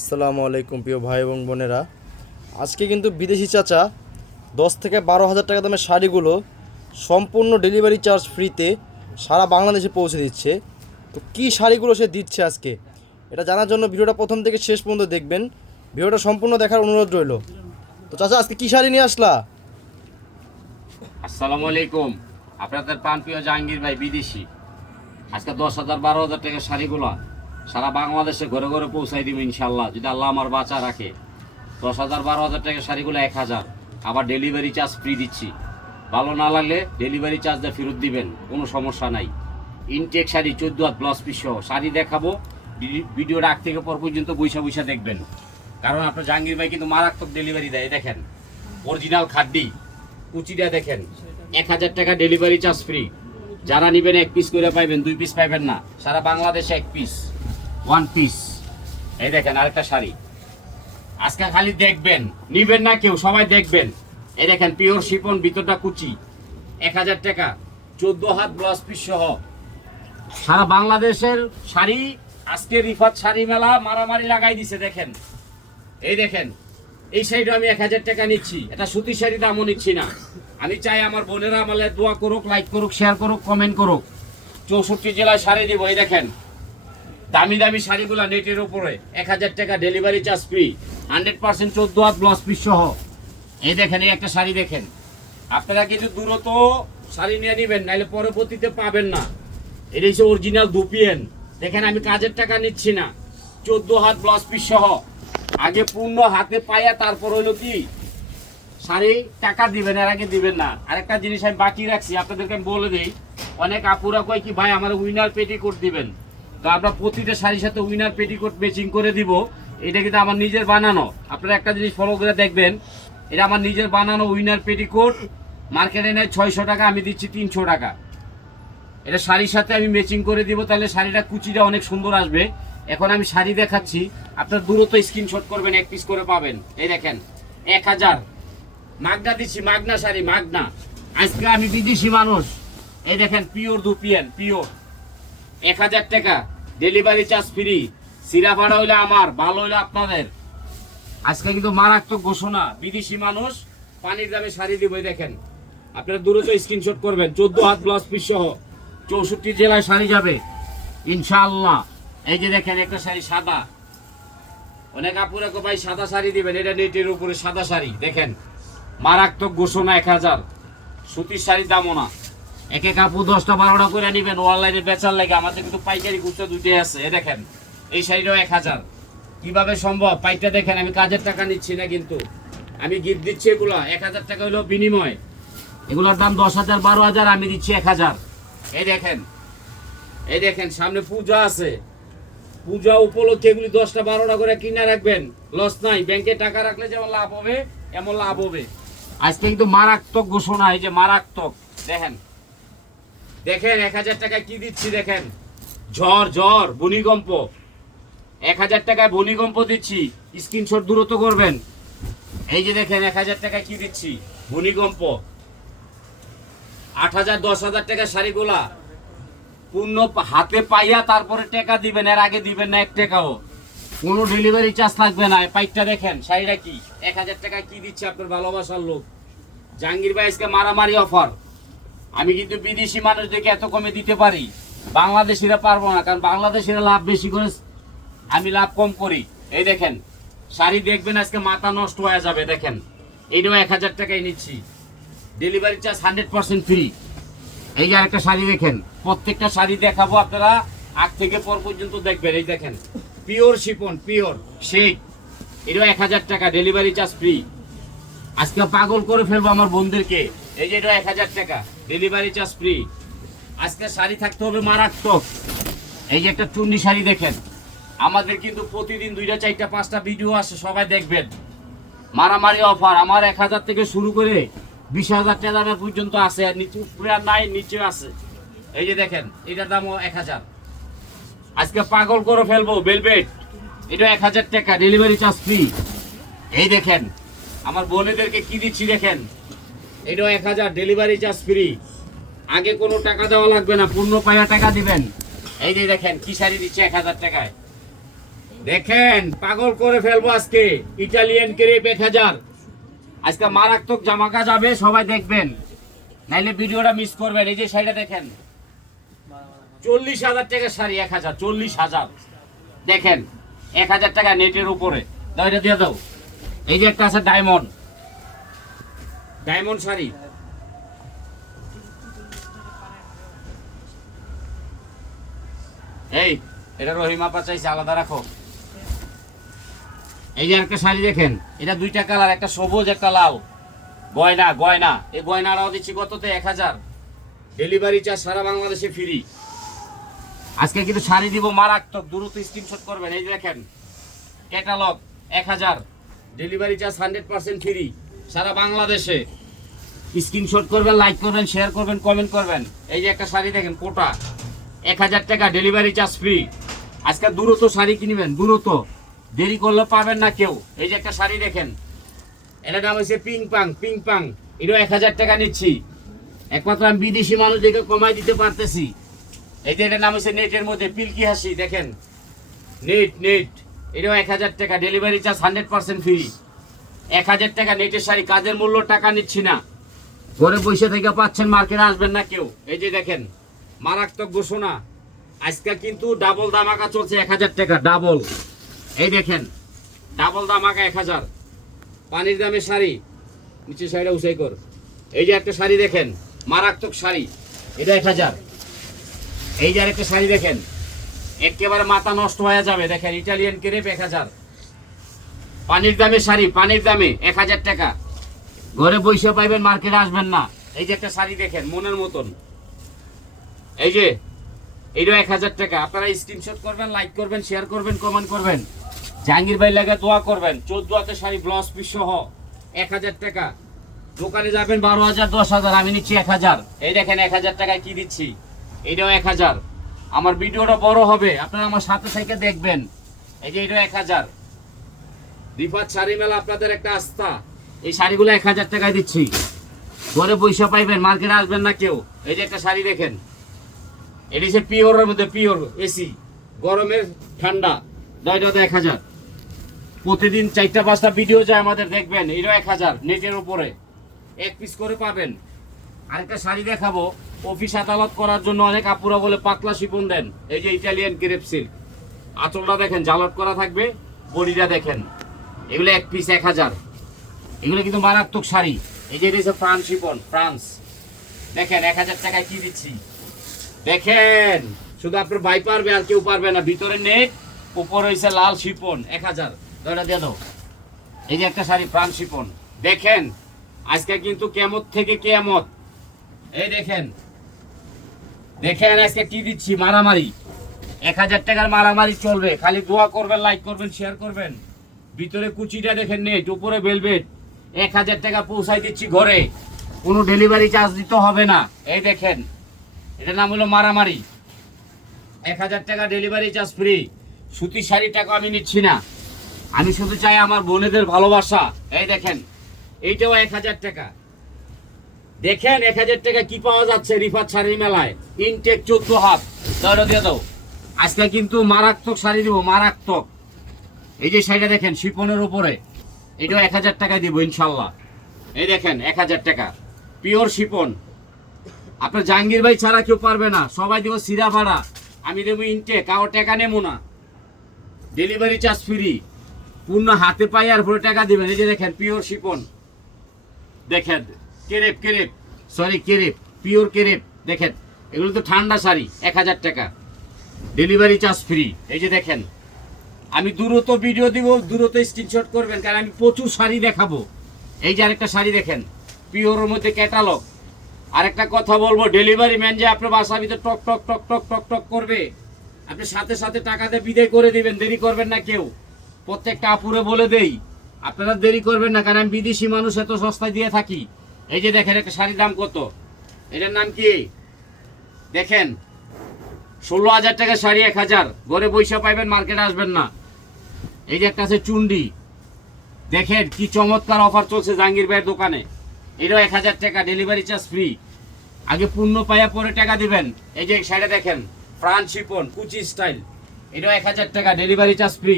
আসসালামু আলাইকুম প্রিয় ভাই এবং বোনেরা। আজকে কিন্তু বিদেশি চাচা 10 থেকে 12 হাজার টাকা দামের শাড়িগুলো সম্পূর্ণ ডেলিভারি চার্জ ফ্রিতে সারা বাংলাদেশে পৌঁছে দিচ্ছে। তো কী শাড়িগুলো সে দিচ্ছে আজকে, এটা জানার জন্য ভিডিওটা প্রথম থেকে শেষ পর্যন্ত দেখবেন। ভিডিওটা সম্পূর্ণ দেখার অনুরোধ রইল। তো চাচা, আজকে কী শাড়ি নিয়ে আসলা? আসসালামু আলাইকুম। আপনাদের প্রাণপ্রিয় জাহাঙ্গীর ভাই বিদেশি। আজকে 10,000 12,000 টাকার শাড়িগুলো সারা বাংলাদেশে ঘরে ঘরে পৌঁছাই দিব ইনশাল্লাহ, যদি আল্লাহ আমার বাঁচা রাখে। 10,000 12,000 টাকার শাড়িগুলো 1,000, আবার ডেলিভারি চার্জ ফ্রি দিচ্ছি। ভালো না লাগলে ডেলিভারি চার্জটা ফেরত দিবেন, কোনো সমস্যা নাই। ইনটেক শাড়ি 14 হাত ব্লাউজ পিস সহ শাড়ি দেখাবো। ভিডিওটা আগ থেকে পর পর্যন্ত বৈশা দেখবেন, কারণ আপনার জাহাঙ্গীর ভাই কিন্তু মারাত্মক ডেলিভারি দেয়। দেখেন অরিজিনাল খাড্ডি কুচিটা দেখেন, 1,000 টাকা ডেলিভারি চার্জ ফ্রি। যারা নেবেন 1 পিস করে পাইবেন, 2 পিস পাইবেন না। সারা বাংলাদেশে 1 পিস, 1 পিস। এই দেখেন আরেকটা শাড়ি, আজকে খালি দেখবেন, নিবেন না কেউ, সবাই দেখবেন। এই দেখেন পিওর শিপন, ভিতরটা কুচি, 1,000 টাকা 14 হাত ব্লাউজ পিস সহ। সারা বাংলাদেশের শাড়ি আজকে রিফাত শাড়ি মেলা মারামারি লাগাই দিছে। দেখেন এই দেখেন, এই শাড়িটা আমি 1,000 টাকা নিচ্ছি। এটা সুতির শাড়ি, দামও নিচ্ছি না। আমি চাই আমার বোনেরা আমাদের দোয়া করুক, লাইক করুক, শেয়ার করুক, কমেন্ট করুক। 64 জেলায় শাড়ি দিব। এই দেখেন দামি দামি শাড়িগুলা নেটের উপরে, 1,000 টাকা ডেলিভারি চার্জ ফ্রি, 100% 14 হাত ব্লাউজ পিস সহ। এই দেখেন এই একটা শাড়ি দেখেন। আপনারা কিন্তু দূরত শাড়ি নিয়ে নেবেন, নাহলে পরবর্তীতে পাবেন না। এটা হচ্ছে অরিজিনাল দুপিয়েন। দেখেন আমি কাজের টাকা নিচ্ছি না, 14 হাত ব্লাউজ পিস সহ। আগে পূর্ণ হাতে পাইয়া তারপর হইলো কি শাড়ি টাকা দিবেন, এর আগে দিবেন না। আরেকটা জিনিস আমি বাকি রাখছি, আপনাদেরকে আমি বলে দিই। অনেক আপুরা কয় কি ভাই আমার উইনার পেটিকোট দিবেন, তো আমরা প্রতিটা শাড়ির সাথে উইনার পেটিকোট ম্যাচিং করে দিব। এটা কিন্তু আমার নিজের বানানো। আপনারা একটা জিনিস ফলো করে দেখবেন, এটা আমার নিজের বানানো উইনার পেটিকোট। মার্কেটে নেয় 600 টাকা, আমি দিচ্ছি 300 টাকা। এটা শাড়ির সাথে আমি ম্যাচিং করে দিব, তাহলে শাড়িটা কুচিটা অনেক সুন্দর আসবে। এখন আমি শাড়ি দেখাচ্ছি, আপনার দূরত্ব স্ক্রিনশট করবেন, 1 পিস করে পাবেন। এই দেখেন 1,000 মাগনা দিচ্ছি, মাগনা শাড়ি মাগনা। আজকে আমি বিদেশি মানুষ। এই দেখেন পিওর দুপিয়ান, পিওর 1,000 টাকা ডেলিভারি চার্জ ফ্রি। সিরা ভাড়া হইলে আমার, ভালো হইলে আপনাদের। আজকে কিন্তু মারাত্মক ঘোষণা, বিদেশি মানুষ পানির দামে শাড়ি দিব। এই দেখেন আপনারা দূরত্ব স্ক্রিনশট করবেন, 14 হাত ব্লাউজ পিস সহ 64 জেলায় শাড়ি যাবে ইনশাআল্লাহ। এই যে দেখেন একটা শাড়ি সাদা, অনেক আপুরা কো ভাই সাদা শাড়ি দিবেন, এটা নেটের উপরে সাদা শাড়ি। দেখেন মারাত্মক ঘোষণা, 1,000। সুতির শাড়ির দামও না। এক এক আপু 10টা 12টা করে নেবেন অনলাইনে বেচার লাগে। আমাদের কিন্তু পাইকারি খুচরা দুইটাই আছে। এই দেখেন এই শাড়িটাও 1,000। কিভাবে সম্ভব? পাইটা দেখেন, আমি কাজের টাকা নিচ্ছি না, কিন্তু আমি গিফট দিচ্ছি। এগুলো 1,000 টাকা হলো বিনিময়। এগুলোর দাম 10,000 12,000, আমি দিচ্ছি 1,000। এই দেখেন, এই দেখেন সামনে পূজা আছে, পূজা উপলক্ষে এগুলি 10টা 12টা করে কিনে রাখবেন, লস নাই। ব্যাংকে টাকা রাখলে যেমন লাভ হবে এমন লাভ হবে। আজকে কিন্তু মারাত্মক ঘোষণা, এই যে মারাত্মক। দেখেন দেখেন 1,000 টাকায় কি দিচ্ছি। দেখেন ঝড় ভূমিকম্প, 1,000 টাকায় ভূমিকম্প দিচ্ছি। স্ক্রিনশট দূরত্ব করবেন। এই যে দেখেন 1,000 টাকায় কি দিচ্ছি, ভূমিকম্প। 8,000 10,000 টাকা শাড়িগুলা পূর্ণ হাতে পাইয়া তারপরে টাকা দিবেন, এর আগে দিবেন না 1 টাকাও। কোনো ডেলিভারি চার্জ লাগবে না। পাইকটা দেখেন শাড়িটা কি 1,000 টাকা কি দিচ্ছে আপনার ভালোবাসার লোক। জাহাঙ্গীর ভাই আজকে মারামারি অফার। আমি কিন্তু বিদেশি মানুষ দেখে এত কমে দিতে পারি, বাংলাদেশিরা পারবো না, কারণ বাংলাদেশিরা লাভ বেশি করে, আমি লাভ কম করি। এই দেখেন শাড়ি দেখবেন আজকে মাথা নষ্ট হয়ে যাবে। দেখেন এইটাও 1,000 টাকায় নিচ্ছি, ডেলিভারি চার্জ 100% ফ্রি। এই যে আরেকটা শাড়ি দেখেন, প্রত্যেকটা শাড়ি দেখাবো, আপনারা আগ থেকে পর পর্যন্ত দেখবেন। এই দেখেন পিওর শিপন, পিওর শেক, এটাও 1,000 টাকা ডেলিভারি চার্জ ফ্রি। আজকে পাগল করে ফেলবো আমার বন্ধুদেরকে। এই যে এটা 1,000 টাকা ডেলিভারি চার্জ ফ্রি। আজকে শাড়ি থাকতে হবে মারাত্মক। এই যে একটা চুন্নি শাড়ি দেখেন, আমাদের কিন্তু প্রতিদিন 2টা 4টা 5টা ভিডিও আসে, সবাই দেখবেন। মারামারি অফার আমার 1,000 থেকে শুরু করে 20,000 টাকা দামের পর্যন্ত আছে, আর নিচে উপরে আর নাই, নিচে আছে। এই যে দেখেন এটার দামও 1,000। আজকে পাগল করে ফেলবো ভেলভেট, এটা 1,000 টাকা ডেলিভারি চার্জ ফ্রি। এই দেখেন আমার বোনেদেরকে কি দিচ্ছি, দেখেন এটাও 1,000 ডেলিভারি চার্জ ফ্রি। আগে কোনো টাকা দেওয়া লাগবে না, পূর্ণ পায়া টাকা দিবেন। এই যে দেখেন কি শাড়ি দিচ্ছে 1,000 টাকায়, দেখেন পাগল করে ফেলবো আজকে। Italian crepe 1000। আজকে মারাত্মক জামাকা যাবে, সবাই দেখবেন, নাইলে ভিডিওটা মিস করবেন। এই যে শাড়িটা দেখেন, 40,000 টাকা শাড়ি। 1000, 40,000। দেখেন 1000 টাকা নেটের উপরে। দাও, এটা দিয়ে দাও। এই যে একটা আছে ডায়মন্ড, ডায়মন্ড শাড়ি। এই এটা রহিমা আপা চাইছে, আলাদা রাখো। এই যে একটা শাড়ি দেখেন, এটা দুইটা কালার, একটা সবুজ একটা লাল। গয়না, গয়না। এই গয়নাটাও দিচ্ছি কততে? 1000। ডেলিভারি চার্জ সারা বাংলাদেশে ফ্রি। আজকে কিন্তু শাড়ি দিব মারাত্মক, দ্রুত স্ক্রিনশট করবেন। এই যে দেখেন ক্যাটালগ 1000, ডেলিভারি চার্জ 100% ফ্রি সারা বাংলাদেশে। স্ক্রিনশট করবেন, লাইক করবেন, শেয়ার করবেন, কমেন্ট করবেন। এই যে একটা শাড়ি দেখেন, কোটা 1000 টাকা, ডেলিভারি চার্জ ফ্রি। আজকে দ্রুত শাড়ি কিনবেন, দ্রুত, দেরি করলে পাবেন না কেউ। এই যে একটা শাড়ি দেখেন, এটার নাম হচ্ছে পিং পাং, পিং পাং। এটাও 1000 টাকা নিচ্ছি। একমাত্র আমি বিদেশি মানুষদেরকে কমাই দিতে পারতেছি। এই যে এটার নাম হচ্ছে নেটের মধ্যে পিল্কি হাসি, দেখেন নেট, নেট। এটাও 1000 টাকা, ডেলিভারি চার্জ 100% ফ্রি। 1000 টাকা নেটের শাড়ি, কাজের মূল্য টাকা নিচ্ছি না। ঘরে বসে থেকে পাচ্ছেন, মার্কেটে আসবেন না কেউ। এই যে দেখেন মারাত্মক ঘোষণা, আজকে কিন্তু ডাবল দামাকা চলছে। 1000 টাকা ডাবল। এই দেখেন ডাবল দামাকা 1000। পানির দামে শাড়ি, নিচে শাড়িটা উঁচাই কর। এই যে একটা শাড়ি দেখেন, মারাত্মক শাড়ি, এটা 1000। এই যে আরেকটা শাড়ি দেখেন, একেবারে মাথা নষ্ট হয়ে যাবে। দেখেন ইটালিয়ান ক্রেপ 1000। পানির দামে শাড়ি, পানির দামে 1000 টাকা। ঘরে বসে পাইবেন, মার্কেটে আসবেন না। এই যে একটা শাড়ি দেখেন মনের মতন, এই যে এইটাও 1000 টাকা। আপনারা স্ক্রিনশট করবেন, লাইক করবেন, শেয়ার করবেন, কমেন্ট করবেন। জাহাঙ্গীর ভাই লাগে দোয়া করবেন। 14 হাতের শাড়ি, ব্লাউজ পিস সহ 1000 টাকা। দোকানে যাবেন 12,000, 10,000, আমি নিচ্ছি 1000। এই দেখেন 1000 টাকায় কি দিচ্ছি, এইটাও 1000। আমার ভিডিওটা বড় হবে, আপনারা আমার সাথে থেকে দেখবেন। এই যে এইটাও 1000। রিফাত শাড়ি মেলা আপনাদের একটা আস্থা। এই শাড়িগুলো 1000 টাকায় দিচ্ছি। ঘরে বৈশা পাইবেন, মার্কেটে আসবেন না কেউ। এই যে একটা শাড়ি দেখেন, এটি হচ্ছে পিওরের মধ্যে, পিওর এসি, গরমের ঠান্ডা। 1000। প্রতিদিন 4টা-5টা ভিডিও যায় আমাদের, দেখবেন। এটাও 1000, নেটের উপরে 1 পিস করে পাবেন। আরেকটা শাড়ি দেখাবো, অফিস আদালত করার জন্য অনেক আপুরা বলে পাতলা শিপন দেন। এই যে ইটালিয়ান ক্রেপ সিল্ক, আঁচলটা দেখেন জালট করা থাকবে, বডিটা দেখেন। এগুলো 1 পিস 1000। এগুলো কিন্তু মারাত্মক শাড়ি। এই যে এটা হচ্ছে ফ্রান্স শিপন, ফ্রান্স। দেখেন 1000 টাকায় কি দিচ্ছি, দেখেন। শুধু আপনার ভাই পারবে, আর কেউ পারবে না। ভিতরে নেট, উপরে হয়েছে লাল শিপন। 1000। দয়টা দিয়ে দাও। এই যে একটা শাড়ি ফ্রান্স শিপন, দেখেন। আজকে কিন্তু কেমত থেকে কেমত। এই দেখেন, দেখেন আজকে কি দিচ্ছি, মারামারি। 1000 টাকার মারামারি চলবে। খালি দোয়া করবেন, লাইক করবেন, শেয়ার করবেন। ভিতরে কুচিটা দেখেন নেট, উপরে ভেলভেট। 1000 টাকা পৌঁছাই দিচ্ছি ঘরে, কোনো ডেলিভারি চার্জ দিতে হবে না। এই দেখেন, এটার নাম হলো মারামারি। 1000 টাকা ডেলিভারি চার্জ ফ্রি। সুতির শাড়ির টাকা আমি নিচ্ছি না, আমি শুধু চাই আমার বোনেদের ভালোবাসা। এই দেখেন এইটাও 1000 টাকা। দেখেন 1000 টাকা কি পাওয়া যাচ্ছে রিফাত শাড়ি মেলায়। ইনটেক 14 হাত। দরজা দিয়ে দাও। আজকে কিন্তু মারাত্মক শাড়ি দিব, মারাত্মক। এই যে শাড়িটা দেখেন শিপনের উপরে, এটাও 1000 টাকা দিব ইনশাল্লাহ। এই দেখেন 1000 টাকা, পিওর শিপন। আপনার জাহাঙ্গীর ভাই ছাড়া কেউ পারবে না। সবাই দেবো সিরা ভাড়া, আমি দেবো ইনটেক, কারো টাকা নেবো না। Delivery charge free. পূর্ণ হাতে পাই আর পুরো টাকা দিবেন। এই যে দেখেন পিওর শিপন, দেখেন crepe, crepe, sorry crepe, pure crepe. দেখেন এগুলো তো ঠান্ডা শাড়ি। 1000 টাকা, ডেলিভারি চার্জ ফ্রি। এই যে দেখেন, আমি দ্রুত ভিডিও দিব, দ্রুত স্ক্রিনশট করবেন, কারণ আমি প্রচুর শাড়ি দেখাবো। এই যে আরেকটা শাড়ি দেখেন, পিওরের মধ্যে ক্যাটালগ। আরেকটা কথা বলবো, ডেলিভারি ম্যান যে আপনার বাসার ভিতরে টক টক টক টক টক টক করবে, আপনি সাথে সাথে টাকা দিয়ে বিদায় করে দিবেন, দেরি করবেন না কেউ। প্রত্যেকটা আপুরে বলে দেই, আপনারা দেরি করবেন না, কারণ আমি বিদেশি মানুষ, এত সস্তায় দিয়ে থাকি। এই যে দেখেন একটা শাড়ির দাম কত, এটার নাম কি দেখেন, 16,000 টাকা শাড়ি 1000। ঘরে বৈশা পাইবেন, মার্কেটে আসবেন না। এই যে একটা আছে চুন্ডি, দেখেন কি চমৎকার অফার চলছে জাহাঙ্গীর ভাইয়ের দোকানে। এটাও 1000 টাকা, ডেলিভারি চার্জ ফ্রি। আগে পূর্ণ পাইয়া পরে টাকা দিবেন। এই যে শাড়িটা দেখেন, ফ্রান্স শিপন, কুচি স্টাইল। এটা 1000 টাকা ডেলিভারি চার্জ ফ্রি।